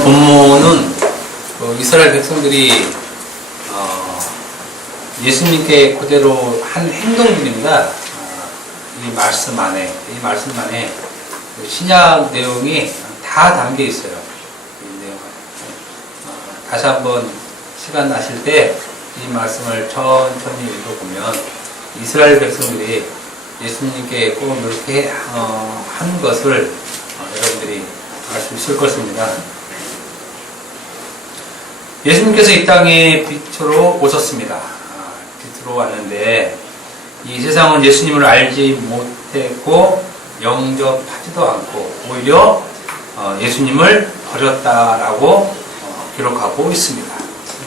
오늘 본문은 이스라엘 백성들이 예수님께 그대로 한 행동들입니다. 이 말씀 안에 신약 내용이 다 담겨 있어요. 이 내용. 다시 한번 시간 나실 때 이 말씀을 천천히 읽어보면 이스라엘 백성들이 예수님께 꼭 이렇게 한 것을 여러분들이 알 수 있을 것입니다. 예수님께서 이 땅에 빛으로 오셨습니다. 빛으로 왔는데 이 세상은 예수님을 알지 못했고 영접하지도 않고 오히려 예수님을 버렸다라고 기록하고 있습니다.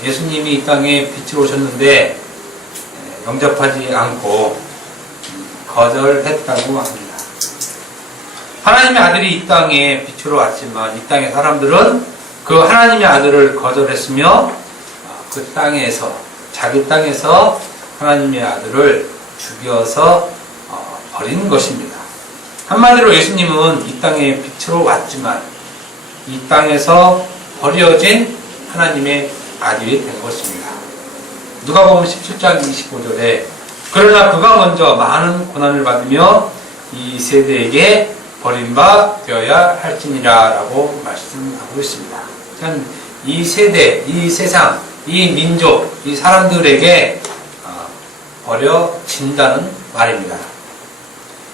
예수님이 이 땅에 빛으로 오셨는데 영접하지 않고 거절했다고 합니다. 하나님의 아들이 이 땅에 빛으로 왔지만 이 땅의 사람들은 그 하나님의 아들을 거절했으며 그 땅에서 자기 땅에서 하나님의 아들을 죽여서 버린 것입니다. 한마디로 예수님은 이 땅에 빛으로 왔지만 이 땅에서 버려진 하나님의 아들이 된 것입니다. 누가복음 17장 25절에 그러나 그가 먼저 많은 고난을 받으며 이 세대에게 버림바 되어야 할지니라 라고 말씀하고 있습니다. 이 세대, 이 세상, 이 민족, 이 사람들에게 버려진다는 말입니다.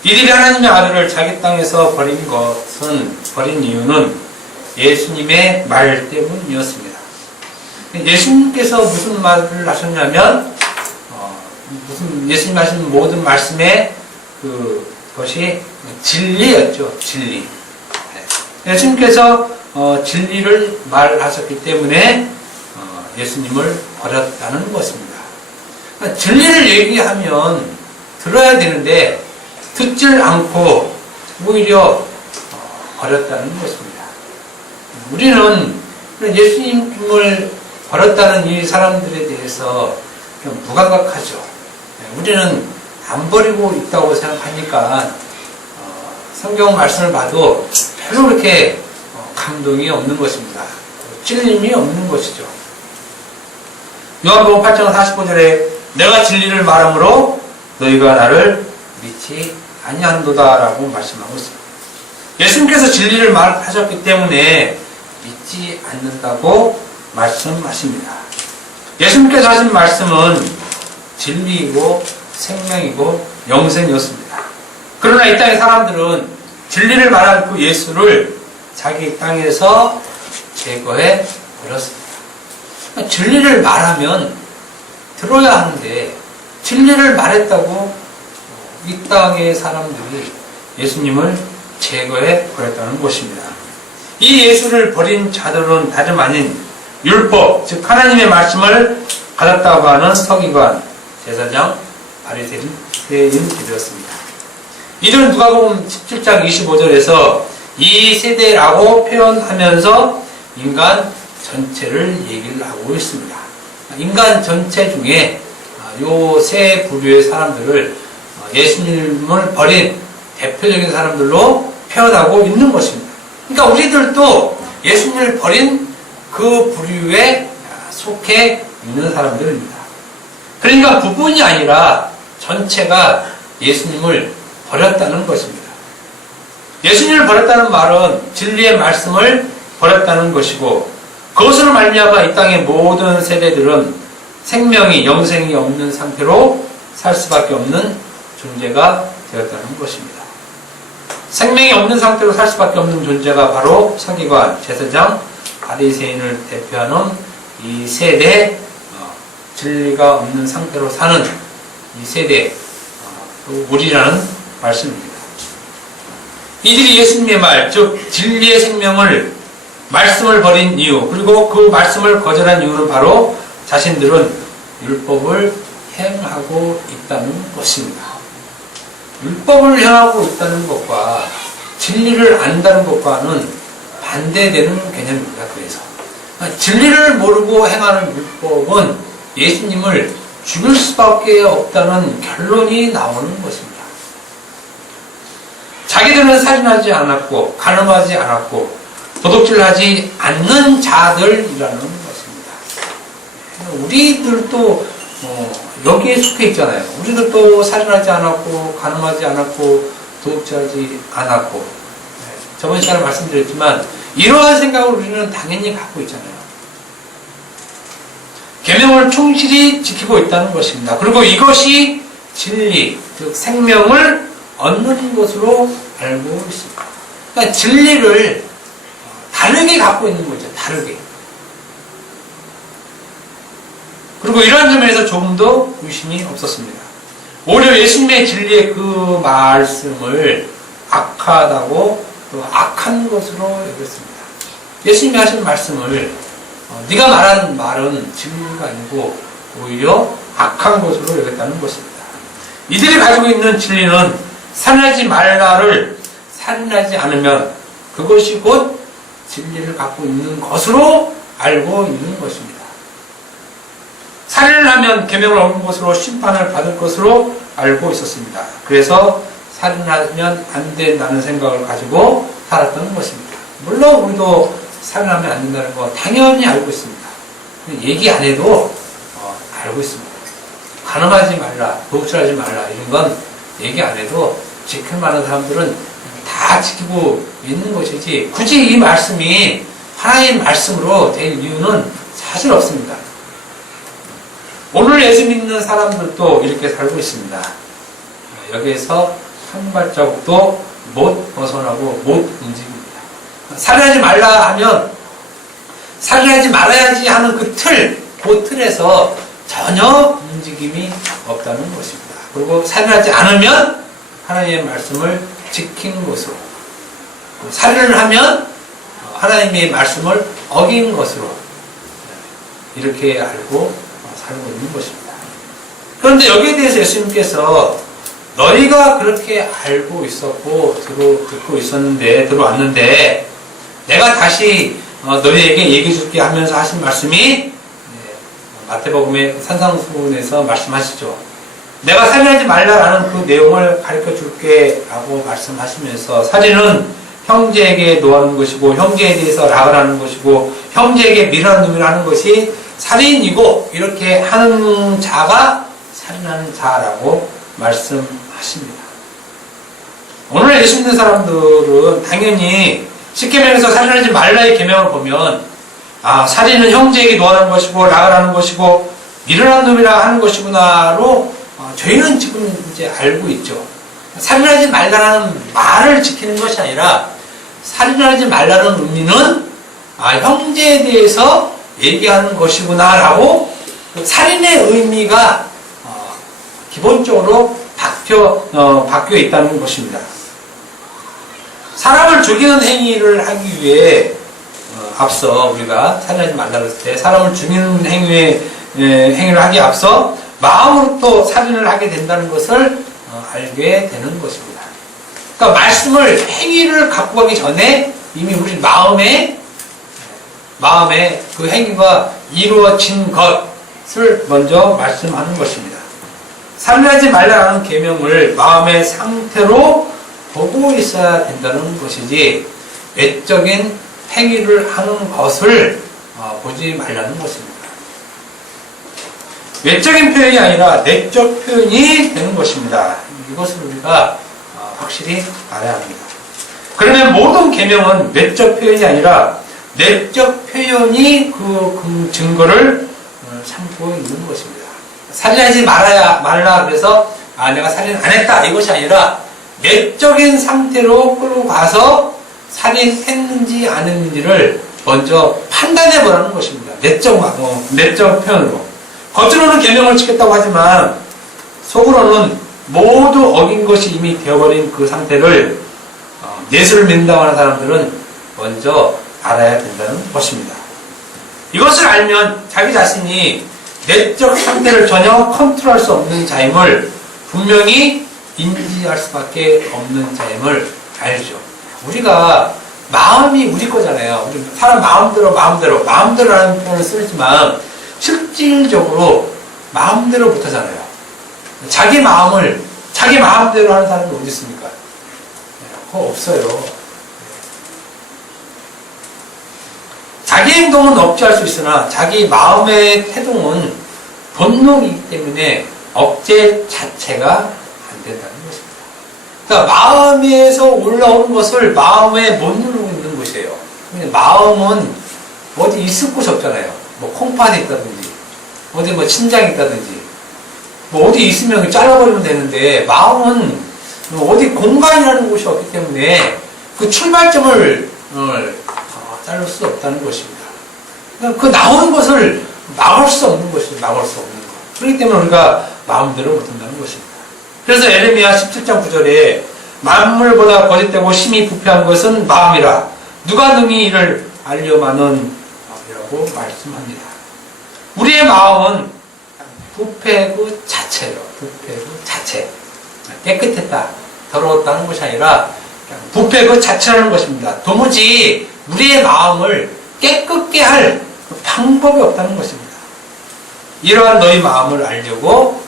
이들이 하나님의 아들을 자기 땅에서 버린 이유는 예수님의 말 때문이었습니다. 예수님께서 무슨 말을 하셨냐면 예수님 하신 모든 말씀의 그것이 진리였죠. 진리. 예수님께서 진리를 말하셨기 때문에 예수님을 버렸다는 것입니다. 진리를 얘기하면 들어야 되는데 듣질 않고 오히려 버렸다는 것입니다. 우리는 예수님을 버렸다는 이 사람들에 대해서 좀 무감각하죠. 우리는 안 버리고 있다고 생각하니까 성경 말씀을 봐도 별로 그렇게 감동이 없는 것입니다. 찔림이 없는 것이죠. 요한복음 8장 45절에 내가 진리를 말하므로 너희가 나를 믿지 아니하는도다 라고 말씀하고 있습니다. 예수님께서 진리를 말하셨기 때문에 믿지 않는다고 말씀하십니다. 예수님께서 하신 말씀은 진리이고 생명이고 영생이었습니다. 그러나 이 땅의 사람들은 진리를 말한 그 예수를 자기 땅에서 제거해 버렸습니다. 진리를 말하면 들어야 하는데 진리를 말했다고 이 땅의 사람들이 예수님을 제거해 버렸다는 것입니다. 이 예수를 버린 자들은 다름 아닌 율법, 즉 하나님의 말씀을 가졌다고 하는 서기관, 제사장, 바리새인들이었습니다. 이들은 누가복음 17장 25절에서 이 세대라고 표현하면서 인간 전체를 얘기를 하고 있습니다. 인간 전체 중에 요 세 부류의 사람들을 예수님을 버린 대표적인 사람들로 표현하고 있는 것입니다. 그러니까 우리들도 예수님을 버린 그 부류에 속해 있는 사람들입니다. 그러니까 부분이 아니라 전체가 예수님을 버렸다는 것입니다. 예수님을 버렸다는 말은 진리의 말씀을 버렸다는 것이고 그것으로 말미암아 이 땅의 모든 세대들은 생명이 영생이 없는 상태로 살 수밖에 없는 존재가 되었다는 것입니다. 생명이 없는 상태로 살 수밖에 없는 존재가 바로 서기관, 제사장, 바리새인을 대표하는 이 세대, 진리가 없는 상태로 사는 이 세대, 우리라는 말씀입니다. 이들이 예수님의 말, 즉 진리의 생명을 말씀을 버린 이유, 그리고 그 말씀을 거절한 이유는 바로 자신들은 율법을 행하고 있다는 것입니다. 율법을 행하고 있다는 것과 진리를 안다는 것과는 반대되는 개념입니다. 그래서 진리를 모르고 행하는 율법은 예수님을 죽일 수밖에 없다는 결론이 나오는 것입니다. 자기들은 살인하지 않았고 간음하지 않았고 도둑질하지 않는 자들이라는 것입니다. 우리들도 여기에 속해 있잖아요. 우리들도 살인하지 않았고 간음하지 않았고 도둑질하지 않았고 저번 시간에 말씀드렸지만 이러한 생각을 우리는 당연히 갖고 있잖아요. 계명을 충실히 지키고 있다는 것입니다. 그리고 이것이 진리, 즉 생명을 얻는 것으로 알고 있습니다. 그러니까 진리를 다르게 갖고 있는 거죠. 다르게. 그리고 이러한 점에서 조금 더 의심이 없었습니다. 오히려 예수님의 진리의 그 말씀을 악하다고 또 악한 것으로 여겼습니다. 예수님이 하신 말씀을 네가 말한 말은 진리가 아니고 오히려 악한 것으로 여겼다는 것입니다. 이들이 가지고 있는 진리는 살인하지 말라를 살인하지 않으면 그것이 곧 진리를 갖고 있는 것으로 알고 있는 것입니다. 살인을 하면 계명을 어긴 것으로 심판을 받을 것으로 알고 있었습니다. 그래서 살인하면 안 된다는 생각을 가지고 살았던 것입니다. 물론 우리도 살인하면 안 된다는 거 당연히 알고 있습니다. 얘기 안 해도 알고 있습니다. 간음하지 말라, 도둑질하지 말라 이런 건 얘기 안 해도 지킬 만한 사람들은 다 지키고 있는 것이지 굳이 이 말씀이 하나님의 말씀으로 될 이유는 사실 없습니다. 오늘 예수 믿는 사람들도 이렇게 살고 있습니다. 여기에서 한 발자국도 못 벗어나고 못 움직입니다. 살인하지 말라 하면 살인하지 말아야지 하는 그 틀에서 전혀 움직임이 없다는 것입니다. 그리고 살인하지 않으면 하나님의 말씀을 지킨 것으로, 살인을 하면 하나님의 말씀을 어긴 것으로 이렇게 알고 살고 있는 것입니다. 그런데 여기에 대해서 예수님께서 너희가 그렇게 알고 있었고 들어왔는데 내가 다시 너희에게 얘기해 줄게 하면서 하신 말씀이 마태복음의 산상수훈에서 말씀하시죠. 내가 살인하지 말라라는 그 내용을 가르쳐 줄게 라고 말씀하시면서 살인은 형제에게 노하는 것이고 형제에 대해서 락을 하는 것이고 형제에게 미련한 놈이라 하는 것이 살인이고 이렇게 하는 자가 살인하는 자라고 말씀하십니다. 오늘 예수 믿는 사람들은 당연히 십계명에서 살인하지 말라의 계명을 보면 살인은 형제에게 노하는 것이고 락을 하는 것이고 미련한 놈이라 하는 것이구나로 저희는 지금 이제 알고 있죠. 살인하지 말라는 말을 지키는 것이 아니라 살인하지 말라는 의미는 형제에 대해서 얘기하는 것이구나라고 살인의 의미가 기본적으로 바뀌어 있다는 것입니다. 사람을 죽이는 행위를 하기 위해 앞서 우리가 살인하지 말라고 했을 때 사람을 죽이는 행위를 하기에 앞서 마음으로 살인을 하게 된다는 것을 알게 되는 것입니다. 그러니까 말씀을 행위를 갖고 가기 전에 이미 우리 마음에 그 행위가 이루어진 것을 먼저 말씀하는 것입니다. 살인하지 말라는 계명을 마음의 상태로 보고 있어야 된다는 것이지 외적인 행위를 하는 것을 보지 말라는 것입니다. 외적인 표현이 아니라 내적 표현이 되는 것입니다. 이것을 우리가 확실히 알아야 합니다. 그러면 모든 계명은 외적 표현이 아니라 내적 표현이 그 증거를 삼고 있는 것입니다. 살인하지 말라 그래서 내가 살인 안 했다 이것이 아니라 내적인 상태로 끌고 가서 살인했는지 안 했는지를 먼저 판단해 보라는 것입니다. 내적 표현으로. 겉으로는 계명을 지켰다고 하지만 속으로는 모두 어긴 것이 이미 되어버린 그 상태를 예수를 믿는다고 하는 사람들은 먼저 알아야 된다는 것입니다. 이것을 알면 자기 자신이 내적 상태를 전혀 컨트롤할 수 없는 자임을 분명히 인지할 수밖에 없는 자임을 알죠. 우리가 마음이 우리 거잖아요. 우리 사람 마음대로라는 표현을 쓰지만 실질적으로 마음대로 못하잖아요. 자기 마음대로 하는 사람이 어디 있습니까? 그거 없어요. 자기 행동은 억제할 수 있으나 자기 마음의 태동은 본능이기 때문에 억제 자체가 안 된다는 것입니다. 그러니까 마음에서 올라오는 것을 마음에 못 누르고 있는 것이에요. 마음은 어디 있을 곳이 없잖아요. 뭐 콩팥이 있다든지 어디 뭐 친장이 있다든지 뭐 어디 있으면 잘라버리면 되는데 마음은 어디 공간이라는 곳이 없기 때문에 그 출발점을 자를 수 없다는 것입니다. 그 나오는 것을 막을 수 없는 것이죠. 막을 수 없는 것. 그렇기 때문에 우리가 마음대로 못한다는 것입니다. 그래서 에레미야 17장 9절에 만물보다 거짓되고 심히 부패한 것은 마음이라 누가 능히 이를 알려마는 마음이라고 말씀합니다. 우리의 마음은 부패 그 자체예요. 부패 그 자체. 깨끗했다, 더러웠다는 것이 아니라 부패 그 자체라는 것입니다. 도무지 우리의 마음을 깨끗게 할 방법이 없다는 것입니다. 이러한 너희 마음을 알려고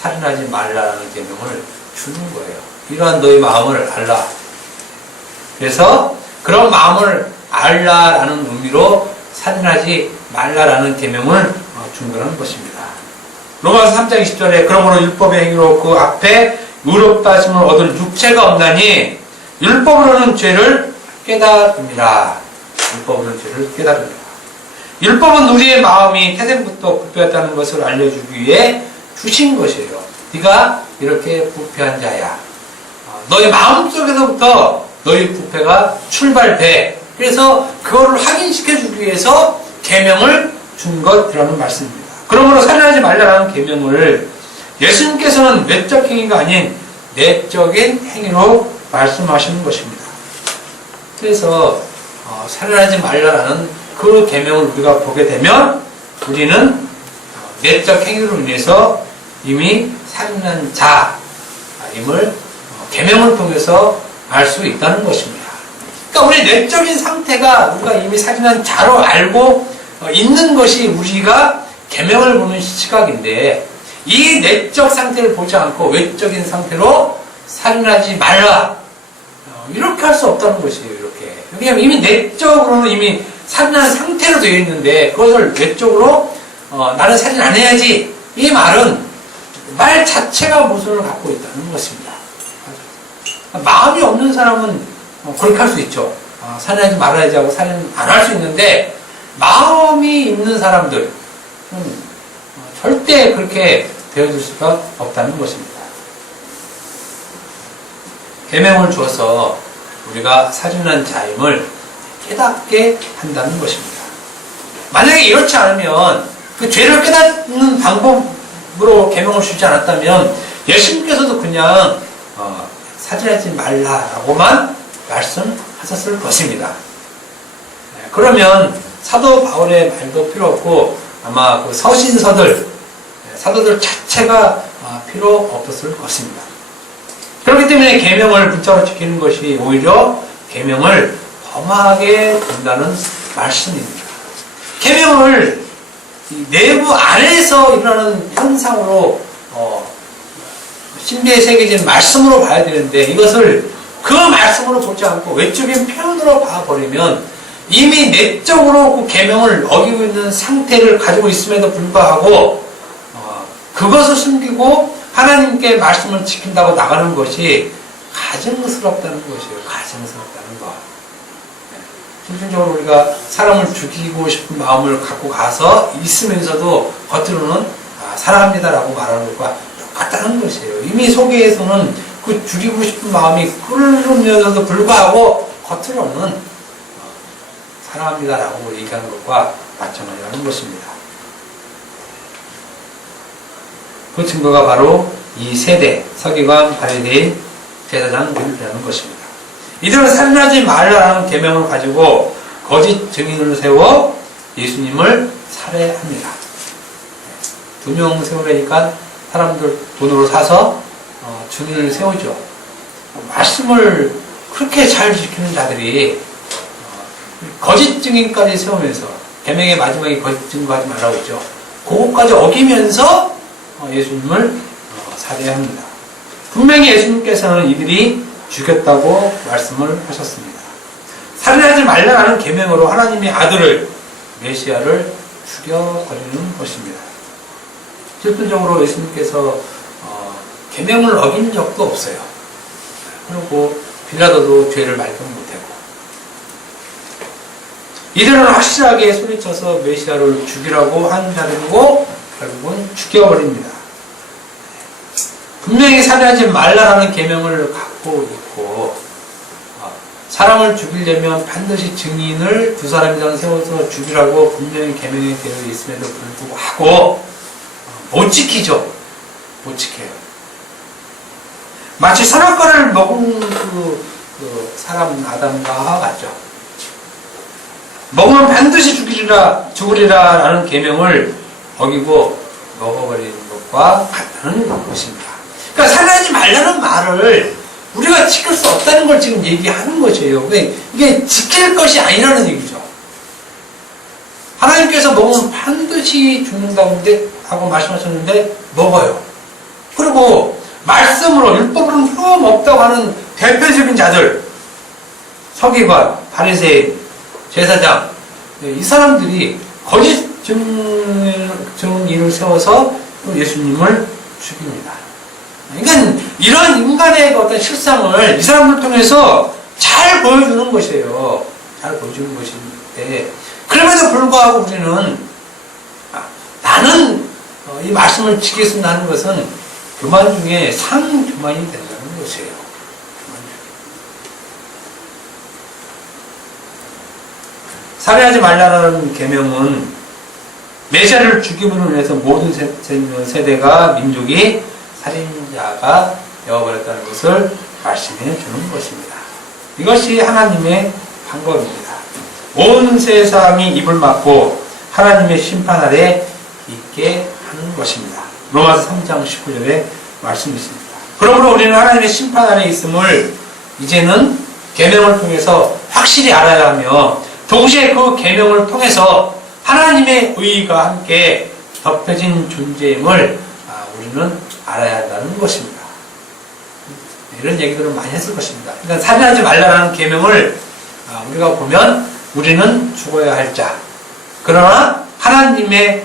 살인하지 말라라는 계명을 주는 거예요. 이러한 너희 마음을 알라. 그래서 그런 마음을 알라라는 의미로 살인하지 말라라는 계명을 준 거라는 것입니다. 로마서 3장 20절에 그러므로 율법의 행위로 그 앞에 의롭다 하심을 얻을 육체가 없나니 율법으로는 죄를 깨달음이라. 율법으로는 죄를 깨달음이라. 율법은 우리의 마음이 태생부터 부패했다는 것을 알려주기 위해 주신 것이에요. 네가 이렇게 부패한 자야. 너의 마음속에서부터 너의 부패가 출발돼. 그래서 그거를 확인시켜주기 위해서 계명을 준 것이라는 말씀입니다. 그러므로 살인하지 말라라는 계명을 예수님께서는 외적 행위가 아닌 내적인 행위로 말씀하시는 것입니다. 그래서 살인하지 말라라는 그 계명을 우리가 보게 되면 우리는 내적 행위로 인해서 이미 살인한 자임을 계명을 통해서 알 수 있다는 것입니다. 그러니까 우리 내적인 상태가 우리가 이미 살인한 자로 알고 있는 것이 우리가 계명을 보는 시각인데 이 내적 상태를 보지 않고 외적인 상태로 살인하지 말라 이렇게 할 수 없다는 것이에요. 이렇게 왜냐하면 이미 내적으로는 이미 살인한 상태로 되어 있는데 그것을 외적으로 나는 살인 안 해야지 이 말은 말 자체가 모순을 갖고 있다는 것입니다. 마음이 없는 사람은 그렇게 할 수 있죠. 살인하지 말아야지 하고 살인 안 할 수 있는데 마음이 있는 사람들 절대 그렇게 되어줄 수가 없다는 것입니다. 계명을 주어서 우리가 살인한 자임을 깨닫게 한다는 것입니다. 만약에 이렇지 않으면 그 죄를 깨닫는 방법으로 계명을 주지 않았다면 예수님께서도 그냥 살인하지 말라라고만 말씀하셨을 것입니다. 그러면 사도 바울의 말도 필요 없고 아마 그 서신서들 사도들 자체가 필요 없었을 것입니다. 그렇기 때문에 계명을 문자로 지키는 것이 오히려 계명을 범하게 된다는 말씀입니다. 계명을 내부 안에서 일어나는 현상으로 신비에 새겨진 말씀으로 봐야 되는데 이것을 그 말씀으로 보지 않고 외적인 표현으로 봐버리면 이미 내적으로 그 계명을 어기고 있는 상태를 가지고 있음에도 불구하고 그것을 숨기고 하나님께 말씀을 지킨다고 나가는 것이 가증스럽다는 것이에요. 가증스럽다는 것. 실질적으로 우리가 사람을 죽이고 싶은 마음을 갖고 가서 있으면서도 겉으로는 사랑합니다라고 말하는 것과 똑같다는 것이에요. 이미 속에서는 그 죽이고 싶은 마음이 끓으면서도 불구하고 겉으로는 사랑합니다라고 얘기하는 것과 마찬가지라는 것입니다. 그 증거가 바로 이 세대 서기관 바레데인 제사장들이라는 것입니다. 이들은 살인하지 말라는 계명을 가지고 거짓 증인을 세워 예수님을 살해합니다. 2명 세우려니까 사람들 돈으로 사서 증인을 세우죠. 말씀을 그렇게 잘 지키는 자들이 거짓 증인까지 세우면서 계명의 마지막에 거짓 증거하지 말라고 했죠. 그것까지 어기면서 예수님을 살해합니다. 분명히 예수님께서는 이들이 죽였다고 말씀을 하셨습니다. 살인하지 말라는 계명으로 하나님의 아들을 메시아를 죽여버리는 것입니다. 실질적으로 예수님께서 계명을 어긴 적도 없어요. 그리고 빌라도도 죄를 발견 못하고 이들은 확실하게 소리쳐서 메시아를 죽이라고 한 자들이고 결국은 죽여버립니다. 분명히 살인하지 말라라는 계명을 갖고 있고 사람을 죽이려면 반드시 증인을 두 사람 이상 세워서 죽이라고 분명히 계명이 되어 있음에도 불구하고 못 지키죠. 못 지켜요. 마치 선악과를 먹은 그 사람 아담과 하와 같죠. 먹으면 반드시 죽으리라 라는 계명을 어기고 먹어버리는 것과 같다는 것입니다. 그러니까 살인하지 말라는 말을 우리가 지킬 수 없다는 걸 지금 얘기하는 것이에요. 이게 지킬 것이 아니라는 얘기죠. 하나님께서 먹으면 반드시 죽는다고 하고 말씀하셨는데 먹어요. 그리고 말씀으로 율법으로는 소용없다고 하는 대표적인 자들, 서기관, 바리새인, 제사장, 이 사람들이 거짓 증인을 세워서 예수님을 죽입니다. 그러니까 이런 인간의 어떤 실상을 이 사람들 통해서 잘 보여주는 것이에요. 잘 보여주는 것인데 그럼에도 불구하고 우리는 나는 이 말씀을 지키겠습니다 하는 것은 교만 중에 상교만이 된다는 것이에요. 살인하지 말라는 계명은 메시아를 죽임으로 인해서 모든 세대가 민족이 살인자가 되어버렸다는 것을 말씀해 주는 것입니다. 이것이 하나님의 방법입니다. 온 세상이 입을 막고 하나님의 심판 아래 있게 하는 것입니다. 로마서 3장 19절에 말씀이 있습니다. 그러므로 우리는 하나님의 심판 아래 있음을 이제는 계명을 통해서 확실히 알아야 하며 동시에 그 계명을 통해서 하나님의 의의가 함께 덮여진 존재임을 우리는 알아야 한다는 것입니다. 이런 얘기들을 많이 했을 것입니다. 그러니까 살인하지 말라라는 계명을 우리가 보면 우리는 죽어야 할 자, 그러나 하나님의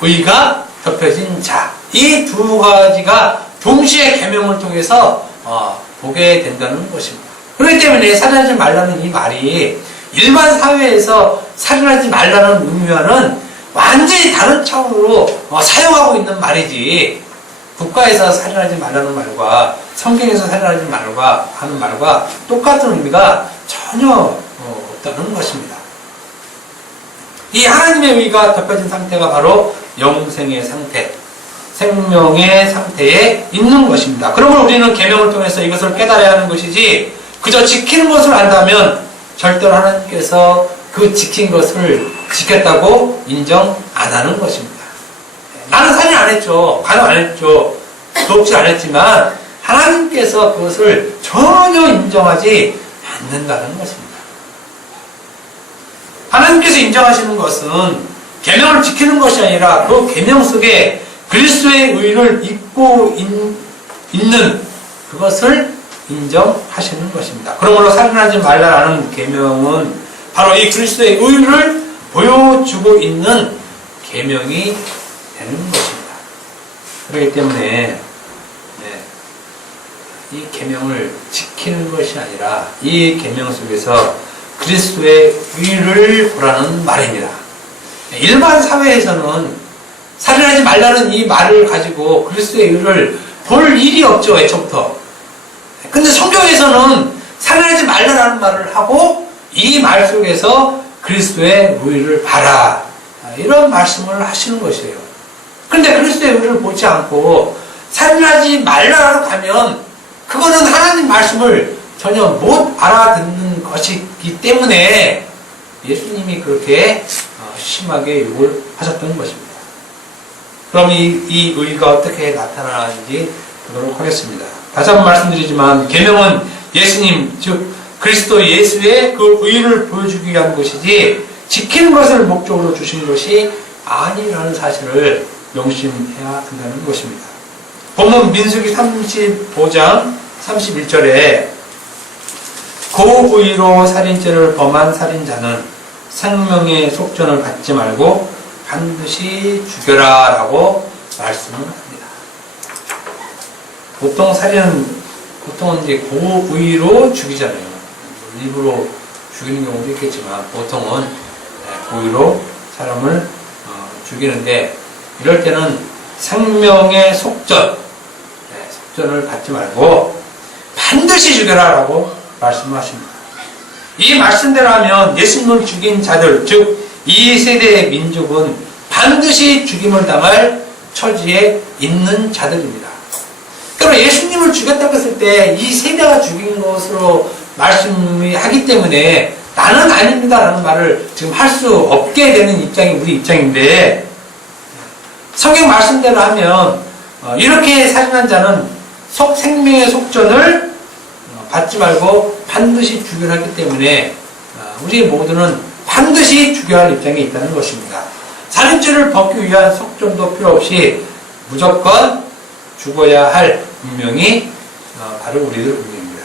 의의가 덮여진 자, 이 두 가지가 동시에 계명을 통해서 보게 된다는 것입니다. 그렇기 때문에 살인하지 말라는 이 말이 일반 사회에서 살인하지 말라는 의미와는 완전히 다른 차원으로 사용하고 있는 말이지, 국가에서 살인하지 말라는 말과 성경에서 살인하지 말라 하는 말과 똑같은 의미가 전혀 없다는 것입니다. 이 하나님의 의가 덮여진 상태가 바로 영생의 상태, 생명의 상태에 있는 것입니다. 그러므로 우리는 계명을 통해서 이것을 깨달아야 하는 것이지, 그저 지키는 것을 안다면 절대로 하나님께서 그 지킨 것을 지켰다고 인정 안 하는 것입니다. 나는 살인 안 했죠. 간음 안 했죠. 도둑질 안 했지만 하나님께서 그것을 전혀 인정하지 않는다는 것입니다. 하나님께서 인정하시는 것은 계명을 지키는 것이 아니라 그 계명 속에 그리스도의 의를 입고 있는 그것을 인정하시는 것입니다. 그러므로 살인하지 말라라는 계명은 바로 이 그리스도의 의를 보여주고 있는 계명이 되는 것입니다. 그렇기 때문에 이 계명을 지키는 것이 아니라 이 계명 속에서 그리스도의 의를 보라는 말입니다. 일반 사회에서는 살인하지 말라는 이 말을 가지고 그리스도의 의를 볼 일이 없죠, 애초부터. 근데 성경에서는 살인하지 말라는 말을 하고 이 말 속에서 그리스도의 의를 봐라, 이런 말씀을 하시는 것이에요. 그런데 그리스도의 의를 보지 않고 살인하지 말라고 하면 그거는 하나님 말씀을 전혀 못 알아듣는 것이기 때문에 예수님이 그렇게 심하게 욕을 하셨던 것입니다. 그럼 이 의가 어떻게 나타나는지 보도록 하겠습니다. 다시 한번 말씀드리지만 계명은 예수님, 즉 그리스도 예수의 그 의를 보여주기 위한 것이지 지키는 것을 목적으로 주신 것이 아니라는 사실을 명심해야 한다는 것입니다. 본문 민수기 35장 31절에 고의로 살인죄를 범한 살인자는 생명의 속전을 받지 말고 반드시 죽여라 라고 말씀을 합니다. 보통 보통은 이제 고의로 죽이잖아요. 일부러 죽이는 경우도 있겠지만 보통은 고의로 사람을 죽이는데, 이럴 때는 생명의 속전을 받지 말고 반드시 죽여라 라고 말씀하십니다. 이 말씀대로 하면 예수님을 죽인 자들, 즉 이 세대의 민족은 반드시 죽임을 당할 처지에 있는 자들입니다. 그러나 예수님을 죽였다고 했을 때 이 세대가 죽인 것으로 말씀하기 때문에 나는 아닙니다 라는 말을 지금 할 수 없게 되는 입장이 우리 입장인데, 성경 말씀대로 하면 이렇게 살인한 자는 생명의 속전을 받지 말고 반드시 죽여야 하기 때문에 우리 모두는 반드시 죽여야 할 입장에 있다는 것입니다. 살인죄를 벗기 위한 속전도 필요 없이 무조건 죽어야 할 운명이 바로 우리들 운명입니다.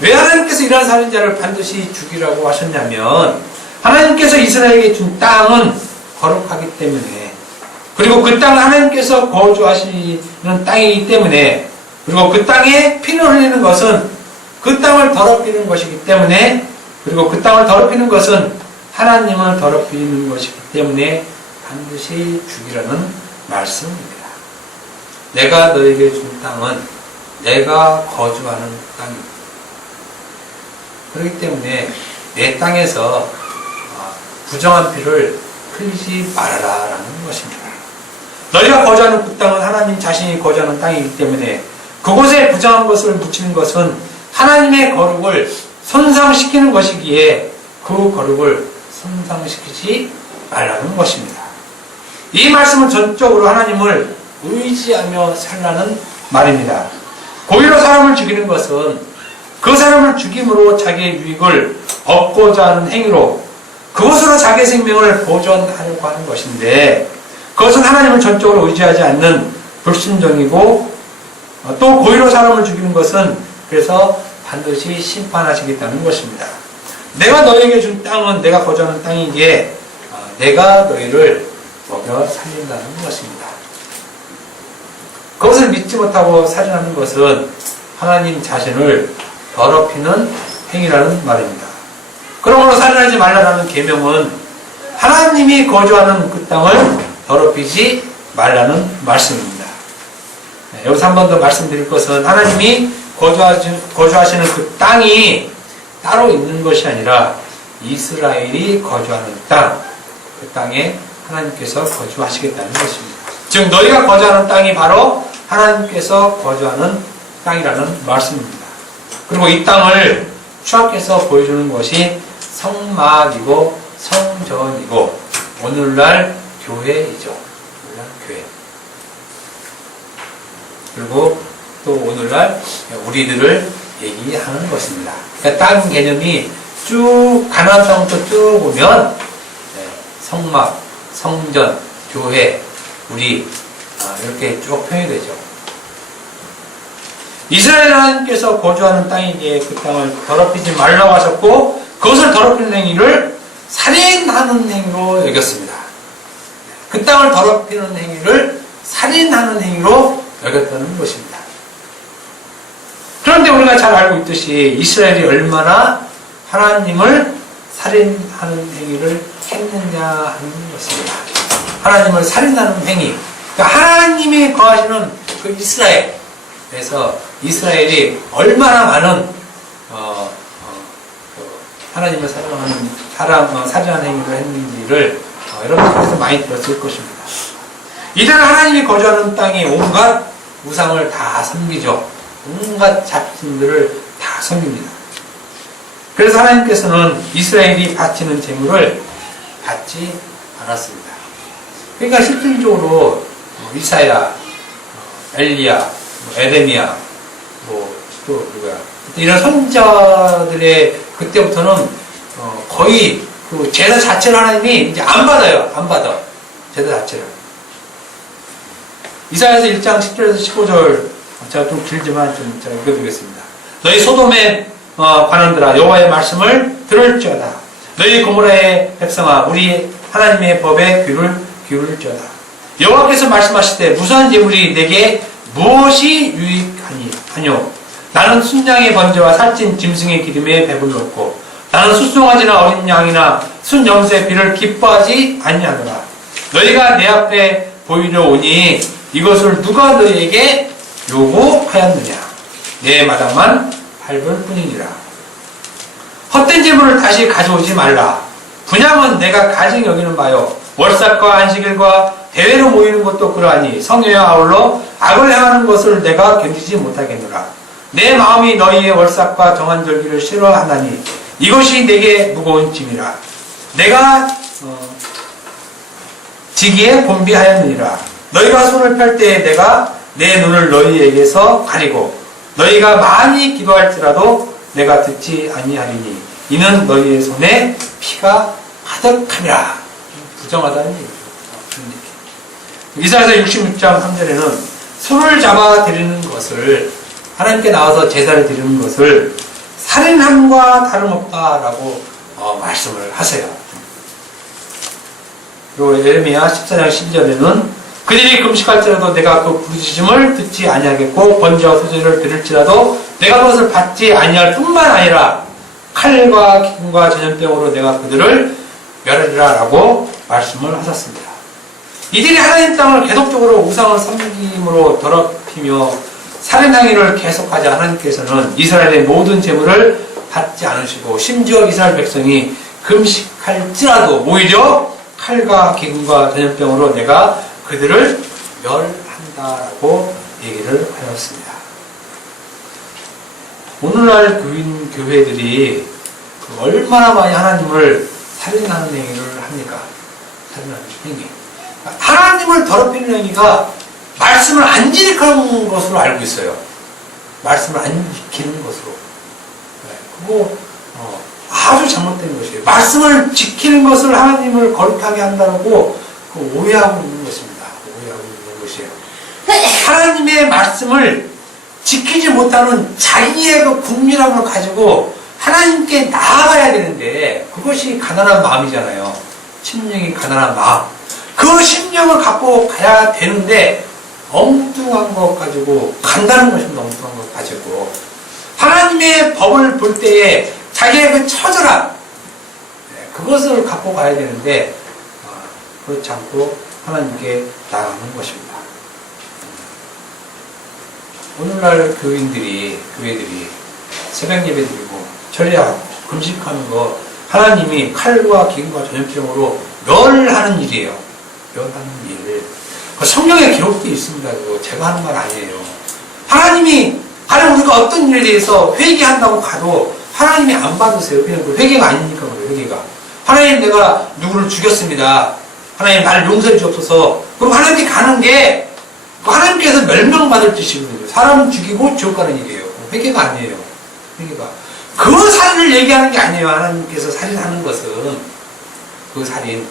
왜 하나님께서 이러한 살인자를 반드시 죽이라고 하셨냐면, 하나님께서 이스라엘에게 준 땅은 거룩하기 때문에, 그리고 그 땅은 하나님께서 거주하시는 땅이기 때문에, 그리고 그 땅에 피를 흘리는 것은 그 땅을 더럽히는 것이기 때문에, 그리고 그 땅을 더럽히는 것은 하나님을 더럽히는 것이기 때문에 반드시 죽이라는 말씀입니다. 내가 너에게 준 땅은 내가 거주하는 땅입니다. 그렇기 때문에 내 땅에서 부정한 피를 흘리지 말아라 라는 것입니다. 너희가 거주하는 그 땅은 하나님 자신이 거주하는 땅이기 때문에 그곳에 부정한 것을 묻히는 것은 하나님의 거룩을 손상시키는 것이기에 그 거룩을 손상시키지 말라는 것입니다. 이 말씀은 전적으로 하나님을 의지하며 살라는 말입니다. 고의로 사람을 죽이는 것은 그 사람을 죽임으로 자기의 유익을 얻고자 하는 행위로 그것으로 자기의 생명을 보존하려고 하는 것인데, 그것은 하나님을 전적으로 의지하지 않는 불순종이고, 또 고의로 사람을 죽이는 것은 그래서 반드시 심판하시겠다는 것입니다. 내가 너에게 준 땅은 내가 거주하는 땅이기에 내가 너희를 먹여 살린다는 것입니다. 그것을 믿지 못하고 살인하는 것은 하나님 자신을 더럽히는 행위라는 말입니다. 그러므로 살인하지 말라는 계명은 하나님이 거주하는 그 땅을 더럽히지 말라는 말씀입니다. 여기서 한 번 더 말씀드릴 것은, 하나님이 거주하시는 그 땅이 따로 있는 것이 아니라 이스라엘이 거주하는 땅, 그 땅에 하나님께서 거주하시겠다는 것입니다. 즉 너희가 거주하는 땅이 바로 하나님께서 거주하는 땅이라는 말씀입니다. 그리고 이 땅을 추억해서 보여주는 것이 성막이고 성전이고 오늘날 교회이죠. 오늘날 교회. 그리고 또 오늘날 우리들을 얘기하는 것입니다. 그러니까 땅 개념이 쭉 가나안 땅부터 쭉 보면 성막, 성전, 교회, 우리 이렇게 쭉 표현이 되죠. 이스라엘 하나님께서 거주하는 땅이기에 그 땅을 더럽히지 말라고 하셨고, 그것을 더럽히는 행위를 살인하는 행위로 여겼습니다. 그 땅을 더럽히는 행위를 살인하는 행위로 여겼다는 것입니다. 그런데 우리가 잘 알고 있듯이 이스라엘이 얼마나 하나님을 살인하는 행위를 했느냐 하는 것입니다. 하나님을 살인하는 행위. 그러니까 하나님이 거하시는 그 이스라엘에서 이스라엘이 얼마나 많은 하나님을 살인하는 행위를 했는지를 여러분께서 많이 들었을 것입니다. 이들은 하나님이 거주하는 땅에 온갖 우상을 다 섬기죠. 온갖 잡신들을 다 섬깁니다. 그래서 하나님께서는 이스라엘이 바치는 제물을 받지 않았습니다. 그러니까 실질적으로 이사야, 엘리야, 에레미야, 또 누구야, 이런 선지자들의 그때부터는 거의 그 제사 자체를 하나님이 이제 안 받아요. 안 받아. 제사 자체를. 이사야서 1장 10절에서 15절, 제가 좀 길지만 좀 제가 읽어드리겠습니다. 너희 소돔의 관원들아, 여호와의 말씀을 들을지어다. 너희 고모라의 백성아 우리 하나님의 법에 귀를 기울일지어다. 여호와께서 말씀하시되 무수한 재물이 내게 무엇이 유익하뇨? 나는 순양의 번제와 살찐 짐승의 기름에 배불렀고 나는 숫송아지나 어린 양이나 순염소의 피를 기뻐하지 아니하노라. 너희가 내 앞에 보이려 오니 이것을 누가 너희에게 요구하였느냐? 내 마당만 밟을 뿐이니라. 헛된 재물을 다시 가져오지 말라. 분향은 내가 가증 여기는 바요 월삭과 안식일과 대회로 모이는 것도 그러하니 성회와 아울러 악을 행하는 것을 내가 견디지 못하겠노라. 내 마음이 너희의 월삭과 정한 절기를 싫어하나니 이것이 내게 무거운 짐이라. 내가 지기에 곤비하였느니라. 너희가 손을 펼 때에 내가 내 눈을 너희에게서 가리고 너희가 많이 기도할지라도 내가 듣지 아니하리니 이는 너희의 손에 피가 가득하니라. 부정하다는 얘기죠. 이사야서 66장 3절에는 손을 잡아 드리는 것을 하나님께 나와서 제사를 드리는 것을 살인함과 다름없다라고 말씀을 하세요. 그리고 예레미야 14장 12절에는 그들이 금식할지라도 내가 그 부르짖음을 듣지 아니하겠고 번제와 소제를 드릴지라도 내가 그것을 받지 아니할 뿐만 아니라 칼과 기근과 전염병으로 내가 그들을 멸하리라 라고 말씀을 하셨습니다. 이들이 하나님 땅을 계속적으로 우상을 섬김으로 더럽히며 살인행위를 계속하자 하나님께서는 이스라엘의 모든 재물을 받지 않으시고 심지어 이스라엘 백성이 금식할지라도 오히려 칼과 기근과 전염병으로 내가 그들을 멸한다라고 얘기를 하였습니다. 오늘날 교회들이 얼마나 많이 하나님을 살인하는 행위를 합니까? 살인하는 행위. 하나님을 더럽히는 행위가 말씀을 안 지키는 것으로 알고 있어요. 말씀을 안 지키는 것으로. 그거 아주 잘못된 것이에요. 말씀을 지키는 것을 하나님을 거룩하게 한다고 오해하고 있는 것입니다. 오해하고 있는 것이에요. 하나님의 말씀을 지키지 못하는 자기의 그 국민함을 가지고 하나님께 나아가야 되는데 그것이 가난한 마음이잖아요. 심령이 가난한 마음. 그 심령을 갖고 가야 되는데 엉뚱한 것 가지고 간다는 것입니다. 엉뚱한 것 가지고 하나님의 법을 볼 때에 자기의 그 처절함 그것을 갖고 가야 되는데 그렇지 않고 하나님께 나아가는 것입니다. 오늘날 교회들이 새벽 예배 드리고 전례하고 금식하는 거 하나님이 칼과 기근과 전염병으로 멸하는 일이에요. 멸하는 일. 성경에 기록되어 있습니다. 그거 제가 하는 말 아니에요. 하나님이 우리가 어떤 일에 대해서 회개한다고 가도 하나님이 안 받으세요. 그냥 회개가 아니니까 그래요. 회개가. 하나님 내가 누구를 죽였습니다. 하나님 나를 용서해 주옵소서. 그럼 하나님께 가는 게 하나님께서 멸명받을 뜻이거든요. 사람 죽이고 지옥 가는 일이에요. 회개가 아니에요. 회개가. 그 살인을 얘기하는 게 아니에요. 하나님께서 살인하는 것은 그 살인.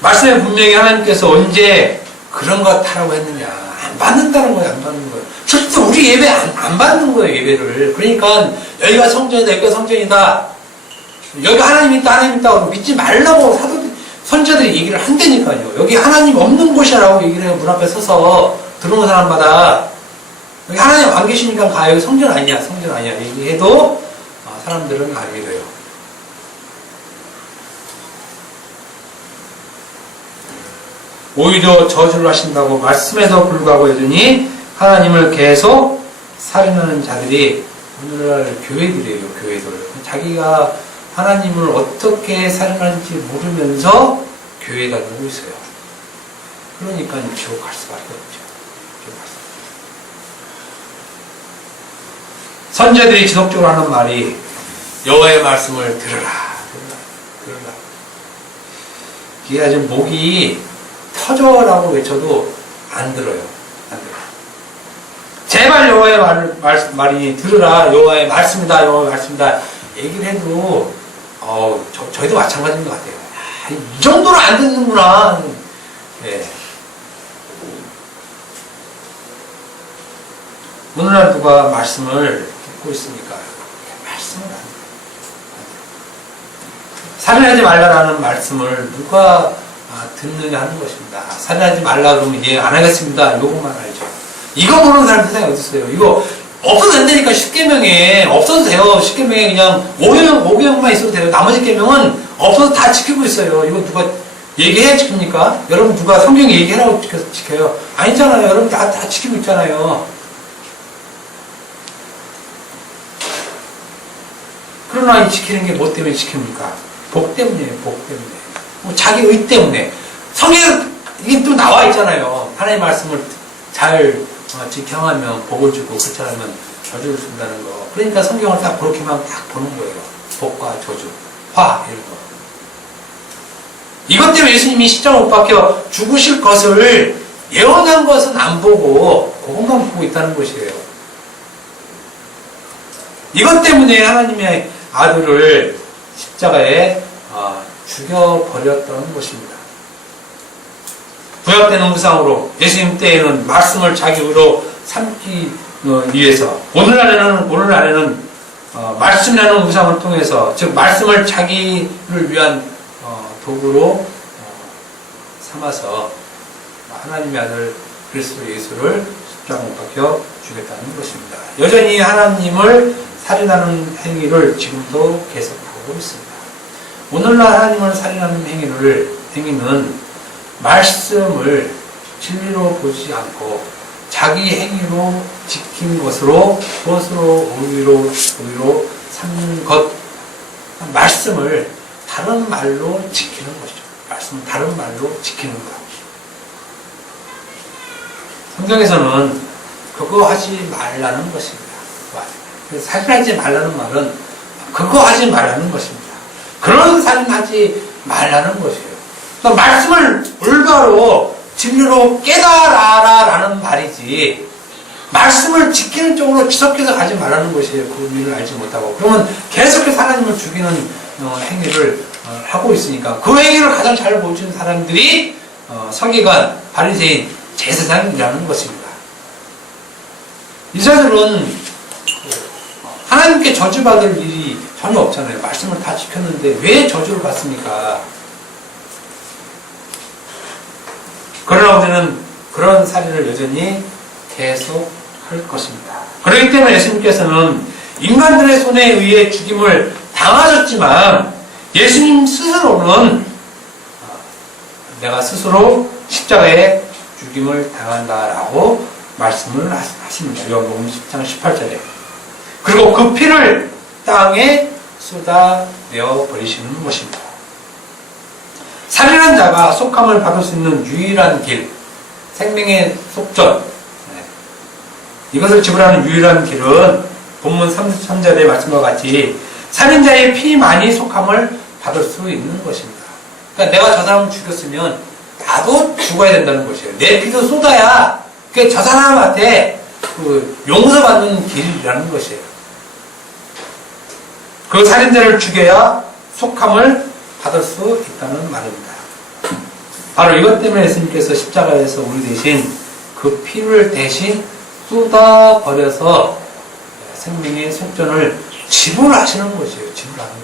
말씀에 분명히 하나님께서 언제 그런 것 하라고 했느냐. 안 받는다는 거예요. 안 받는 거예요. 절대 우리 예배 안 받는 거예요. 예배를. 그러니까 여기가 성전이다. 여기가 성전이다. 여기 하나님 있다. 하나님 있다고 믿지 말라고 선지자들이 얘기를 한다니까요. 여기 하나님 없는 곳이라고 얘기를 해요. 문 앞에 서서 들어오는 사람마다 여기 하나님 안 계시니까 가. 여기 성전 아니야. 성전 아니야. 얘기해도 사람들은 안 믿어요. 오히려 저주를 하신다고 말씀에도 불구하고 여전히 하나님을 계속 살인하는 자들이 오늘날 교회들이에요. 교회들. 자기가 하나님을 어떻게 살인하는지 모르면서 교회 다니고 있어요. 그러니까 지옥 갈 수밖에 없죠. 선지자들이 지속적으로 하는 말이 여호와의 말씀을 들으라. 이게 아주 목이 터져라고 외쳐도 안 들어요. 안 들어요. 제발 여호와의 말이 들으라. 여호와의 말씀이다. 여호와의 말씀이다. 얘기를 해도 저희도 마찬가지인 것 같아요. 이 정도로 안 듣는구나. 네. 오늘날 누가 말씀을 듣고 있으니까 말씀을 안 해요. 살인하지 말라라는 말씀을 누가 듣느냐 하는 것입니다. 살인하지 말라 그러면 예, 안 하겠습니다. 요것만 알죠. 이거 모르는 사람 세상에 어디 있어요? 이거 없어도 된다니까. 10계명에 없어도 돼요. 10계명에 그냥 5계명만 있어도 돼요. 나머지 계명은 없어도 다 지키고 있어요. 이거 누가 얘기해야 지킵니까? 여러분 누가 성경 얘기해라고 지켜요? 아니잖아요. 여러분 다 지키고 있잖아요. 그러나 이 지키는 게 뭐 때문에 지킵니까? 복 때문이에요. 복 때문에. 뭐 자기 의 때문에. 성경에 이게 또 나와 있잖아요. 하나님의 말씀을 잘 지켜하면 복을 주고 그렇지 않으면 저주를 준다는 거. 그러니까 성경을 딱 그렇게만 딱 보는 거예요. 복과 저주, 화 이런 거. 이것 때문에 예수님이 십자가 못 박혀 죽으실 것을 예언한 것은 안 보고 그것만 보고 있다는 것이에요. 이것 때문에 하나님의 아들을 십자가에 죽여버렸던 것입니다. 구약 때는 우상으로, 예수님 때에는 말씀을 자기 의로 삼기 위해서, 오늘날에는 말씀이라는 우상을 통해서, 즉 말씀을 자기를 위한 도구로 삼아서 하나님의 아들 그리스도 예수를 십자가 못 박혀 죽였다는 것입니다. 여전히 하나님을 살인하는 행위를 지금도 계속하고 있습니다. 오늘날 하나님을 살인하는 행위는 말씀을 진리로 보지 않고 자기 행위로 지킨 것으로 그것으로 의로 삼는 것, 말씀을 다른 말로 지키는 것이죠. 말씀을 다른 말로 지키는 것. 성경에서는 그거 하지 말라는 것입니다. 살인하지 말라는 말은 그거 하지 말라는 것입니다. 그런 살인하지 말라는 것이에요. 그러니까 말씀을 올바로 진리로 깨달아라라는 말이지, 말씀을 지키는 쪽으로 지속해서 가지 말라는 것이에요. 그 의미를 알지 못하고. 그러면 계속해서 하나님을 죽이는 행위를 하고 있으니까, 그 행위를 가장 잘 보여주는 사람들이 서기관, 바리새인, 제사장이라는 것입니다. 이자들은 하나님께 저주받을 일이 전혀 없잖아요. 말씀을 다 지켰는데 왜 저주를 받습니까? 그러나 우리는 그런 살인을 여전히 계속 할 것입니다. 그렇기 때문에 예수님께서는 인간들의 손에 의해 죽임을 당하셨지만, 예수님 스스로는 내가 스스로 십자가에 죽임을 당한다라고 말씀을 하십니다. 요한복음 10장 18절에. 그리고 그 피를 땅에 쏟아내어 버리시는 것입니다. 살인한 자가 속함을 받을 수 있는 유일한 길, 생명의 속전, 이것을 지불하는 유일한 길은 본문 33절의 말씀과 같이 살인자의 피만이 속함을 받을 수 있는 것입니다. 그러니까 내가 저 사람을 죽였으면 나도 죽어야 된다는 것이에요. 내 피도 쏟아야 그게 저 사람한테 용서받는 길이라는 것이에요. 그 살인자를 죽여야 속함을 받을 수 있다는 말입니다. 바로 이것 때문에 예수님께서 십자가에서 우리 대신 그 피를 대신 쏟아버려서 생명의 속전을 지불하시는 것이에요. 지불하는 것.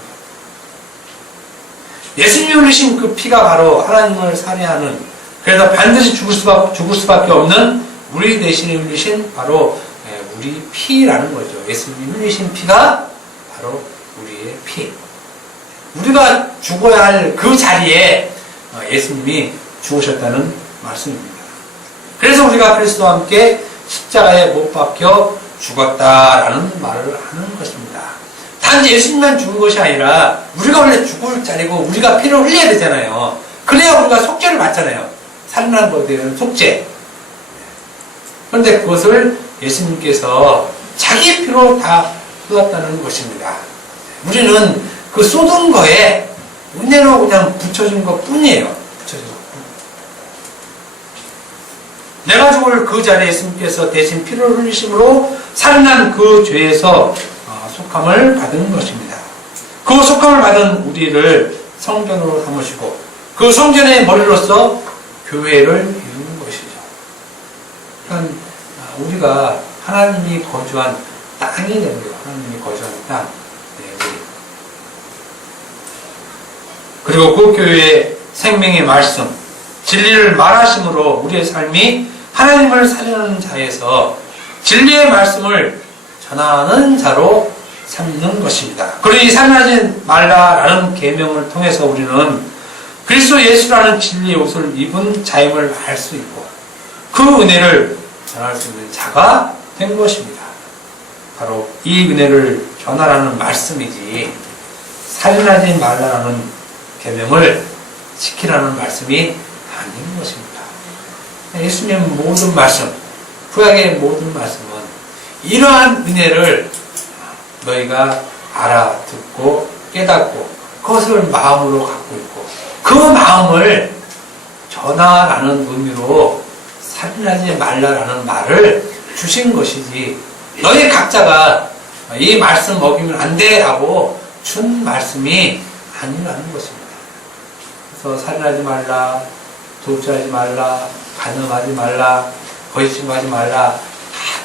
예수님이 흘리신 그 피가 바로 하나님을 살해하는, 그래서 반드시 죽을 수밖에 없는 우리 대신에 흘리신 바로 우리 피라는 거죠. 예수님이 흘리신 피가 바로 우리의 피. 우리가 죽어야 할 그 자리에 예수님이 죽으셨다는 말씀입니다. 그래서 우리가 그리스도와 함께 십자가에 못 박혀 죽었다라는 말을 하는 것입니다. 단지 예수님만 죽은 것이 아니라 우리가 원래 죽을 자리고 우리가 피를 흘려야 되잖아요. 그래야 우리가 속죄를 받잖아요. 살인하는 것에 대한 속죄. 그런데 그것을 예수님께서 자기 피로 다 쏟았다는 것입니다. 우리는 그 쏟은 거에 은혜로 그냥 붙여준 것 뿐이에요. 붙여준 것 뿐. 내가 죽을 그 자리에 예수님께서 대신 피를 흘리심으로 살인한 그 죄에서 속함을 받은 것입니다. 그 속함을 받은 우리를 성전으로 삼으시고 그 성전의 머리로서 교회를 이루는 것이죠. 그러니까 우리가 하나님이 거주한 땅이 된 거예요. 거주하는 땅. 그리고 그 교회의 생명의 말씀, 진리를 말하심으로 우리의 삶이 하나님을 사랑하는 자에서 진리의 말씀을 전하는 자로 삼는 것입니다. 그리고 이 살인하지 말라라는 계명을 통해서 우리는 그리스도 예수라는 진리의 옷을 입은 자임을 알 수 있고 그 은혜를 전할 수 있는 자가 된 것입니다. 바로 이 은혜를 전하라는 말씀이지 살인하지 말라라는 계명을 지키라는 말씀이 아닌 것입니다. 예수님 모든 말씀, 구약의 모든 말씀은 이러한 은혜를 너희가 알아듣고 깨닫고 그것을 마음으로 갖고 있고 그 마음을 전하라는 의미로 살인하지 말라라는 말을 주신 것이지 너희 각자가 이 말씀 먹이면 안 돼 라고 준 말씀이 아니라는 것입니다. 그래서 살인하지 말라, 도둑질하지 말라, 간음하지 말라, 거짓말하지 말라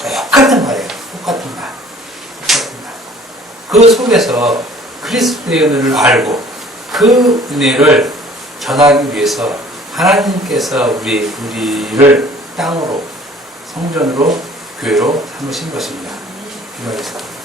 다 똑같은 말이에요. 똑같은 말. 그 속에서 그리스도의 은혜를 알고 그 은혜를 전하기 위해서 하나님께서 우리를 땅으로 성전으로 교회로 삼으신 것입니다. 기도하겠습니다.